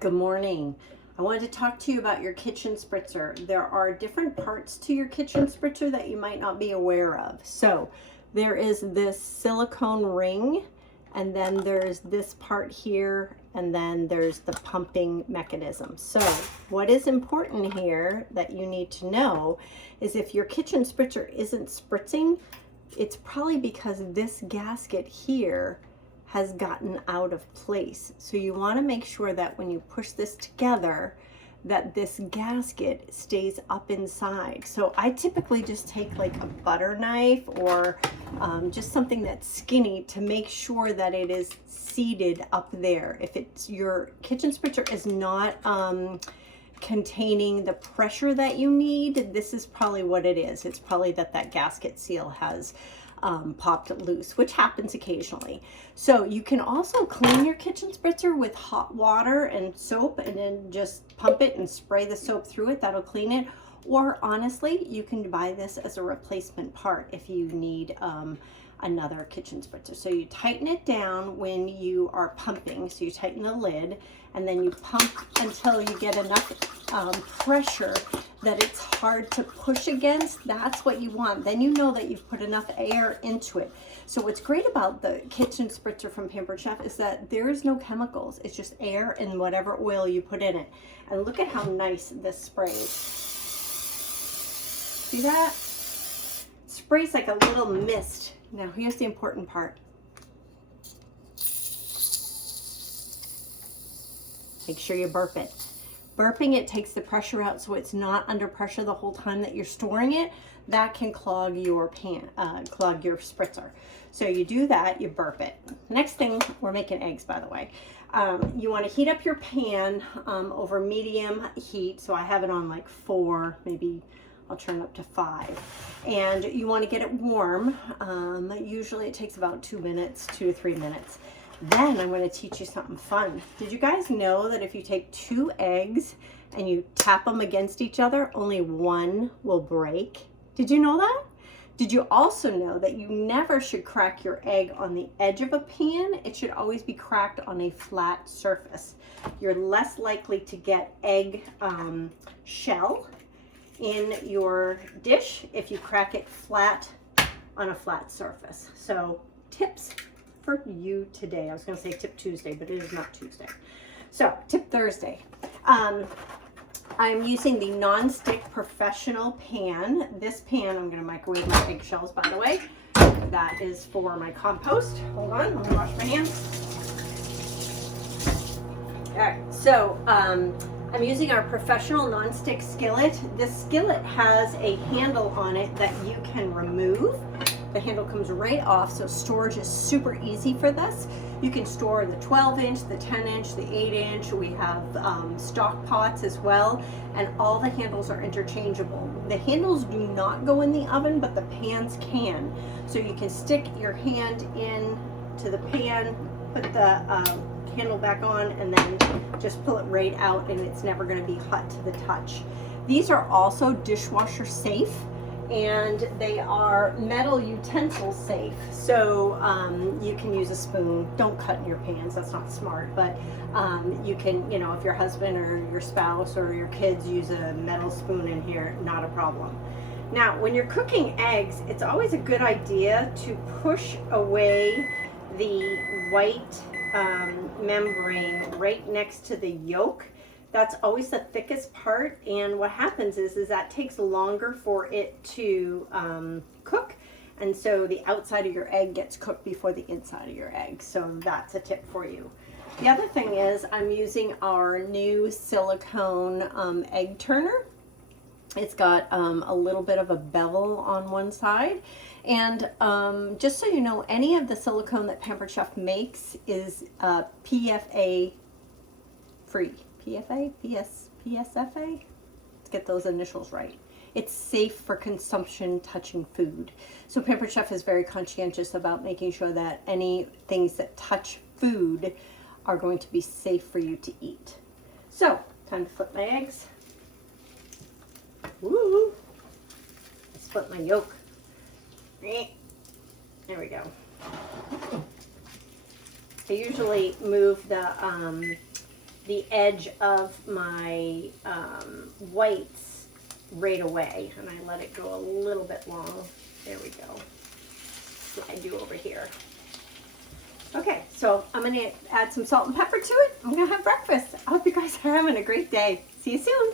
Good morning. I wanted to talk to you about your kitchen spritzer. There are different parts to your kitchen spritzer that you might not be aware of. So there is this silicone ring, and then there's this part here, and then there's the pumping mechanism. So what is important here that you need to know is if your kitchen spritzer isn't spritzing, it's probably because this gasket here has gotten out of place. So you want to make sure that when you push this together, that this gasket stays up inside. So I typically just take like a butter knife or just something that's skinny to make sure that it is seated up there. If it's your kitchen spritzer is not containing the pressure that you need, this is probably what it is. It's probably that gasket seal has popped loose, which happens occasionally. So you can also clean your kitchen spritzer with hot water and soap, and then just pump it and spray the soap through it. That'll clean it. Or honestly, you can buy this as a replacement part if you need another kitchen spritzer. So you tighten it down when you are pumping. So you tighten the lid, and then you pump until you get enough pressure that it's hard to push against. That's what you want. Then you know that you've put enough air into it. So what's great about the kitchen spritzer from Pampered Chef is that there is no chemicals. It's just air and whatever oil you put in it. And look at how nice this sprays. See that? It sprays like a little mist. Now here's the important part. Make sure you burp it. Burping it takes the pressure out so it's not under pressure the whole time that you're storing it. That can clog your clog your spritzer. So you do that, you burp it. Next thing, we're making eggs, by the way. You want to heat up your pan over medium heat. So I have it on like 4, maybe I'll turn it up to 5. And you want to get it warm. Usually it takes about 2 minutes, 2 to 3 minutes. Then I'm going to teach you something fun. Did you guys know that if you take 2 eggs and you tap them against each other, only one will break? Did you know that? Did you also know that you never should crack your egg on the edge of a pan? It should always be cracked on a flat surface. You're less likely to get egg shell in your dish if you crack it flat on a flat surface. So tips for you today. I was going to say tip Tuesday, but it is not Tuesday. So tip Thursday. I'm using the non-stick professional pan. This pan, I'm going to microwave my eggshells, by the way. That is for my compost. Hold on, let me wash my hands. All right, so I'm using our professional non-stick skillet. This skillet has a handle on it that you can remove. The handle comes right off, so storage is super easy for this. You can store the 12-inch, the 10-inch, the 8-inch. We have stock pots as well, and all the handles are interchangeable. The handles do not go in the oven, but the pans can. So you can stick your hand in to the pan, put the handle back on, and then just pull it right out, and it's never going to be hot to the touch. These are also dishwasher safe, and they are metal utensil safe. So you can use a spoon. Don't cut in your pans, that's not smart, but you can, you know, if your husband or your spouse or your kids use a metal spoon in here, not a problem. Now, when you're cooking eggs, it's always a good idea to push away the white membrane right next to the yolk. That's always the thickest part, and what happens is that takes longer for it to cook, and so the outside of your egg gets cooked before the inside of your egg. So that's a tip for you. The other thing is I'm using our new silicone egg turner. It's got a little bit of a bevel on one side, and just so you know, any of the silicone that Pampered Chef makes is PFA free. PFA? PSFA? Let's get those initials right. It's safe for consumption touching food. So Pampered Chef is very conscientious about making sure that any things that touch food are going to be safe for you to eat. So, time to flip my eggs. Woo! I split my yolk. There we go. I usually move the the edge of my whites right away, and I let it go a little bit long. There we go. Slide you over here. Okay, so I'm gonna add some salt and pepper to it. I'm gonna have breakfast. I hope you guys are having a great day. See you soon.